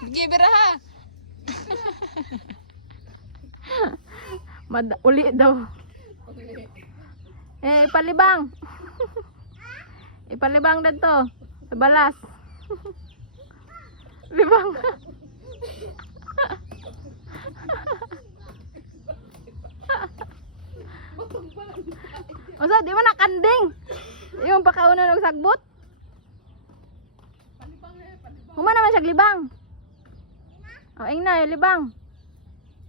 Sige, biraha. Uli daw. Ipalibang. Ipalibang dito. Sa balas. Libang. Masa di man nakanding. Yung pakauna ng sagbot. Huma naman siya libang. Oh, ingna, libang.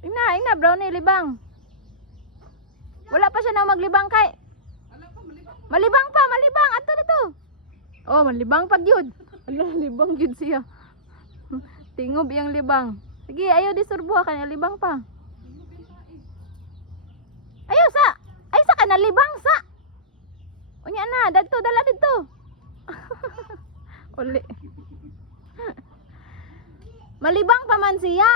Ingna, brownie, libang. Wala pa siya na maglibang kay. Malibang pa, malibang. Ato na to. Oh, malibang pa gyud. Ala, libang gyud siya. Tingob yang libang. Sige, ayo disurbo ka na libang pa. Ayo sa. Ay sa kana libang sa. Unya na, dagto dala dito. Uli. Malibang pa man siya.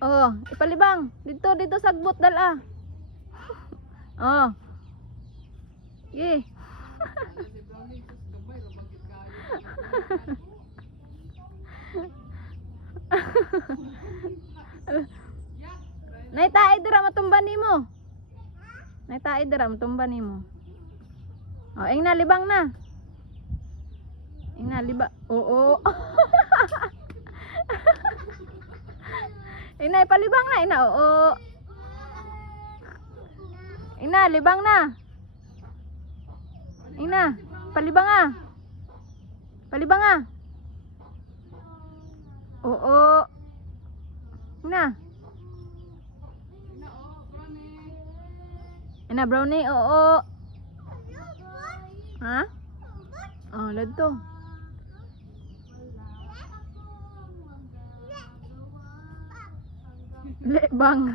Oh, ipalibang. Dito sagbot dala. Oh. Ye. Naitaid dira matumban nimo. Naitaid dira matumban nimo. Oh, ing na libang na. Ing na liba. Oo. Ing na ipalibang na, ina. Oo. Ing na libang na. Ing na, palibang ah. Palibang ah. Oo. Ing na. Ina brownie, oo. Ha? Oh, ladto. Lebang.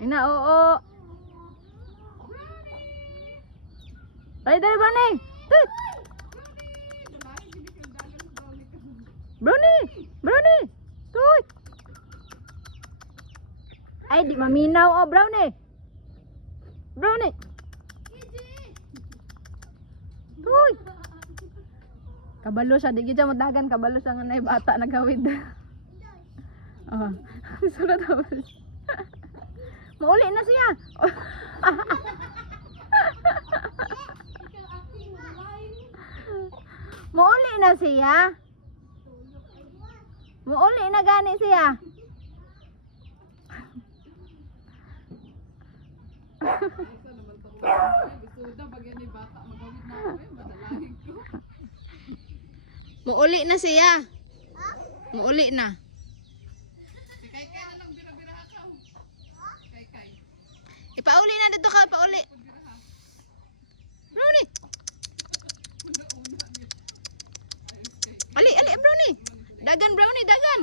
Ina, oo. Ay, dali brownie. Tut. Brownie! Brownie! Tut! Ay, di maminaw oh, brownie! Brownie! Tut! Kabalo siya, di gidya mo dagan, kabalo siya nga na bata nagawid. Oh, sulat ako. Mauli na siya! Mauli na siya! Muuli na gani siya. Muuli na siya. Muuli na. Ipauli na dito ka, pauli. Brownie. Ali, brownie. Dagan brownie, dagan.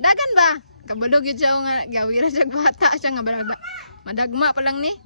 Dagan ba? Kabalo gyud siya nga gawira siya bata siya nga madagma pa lang ni.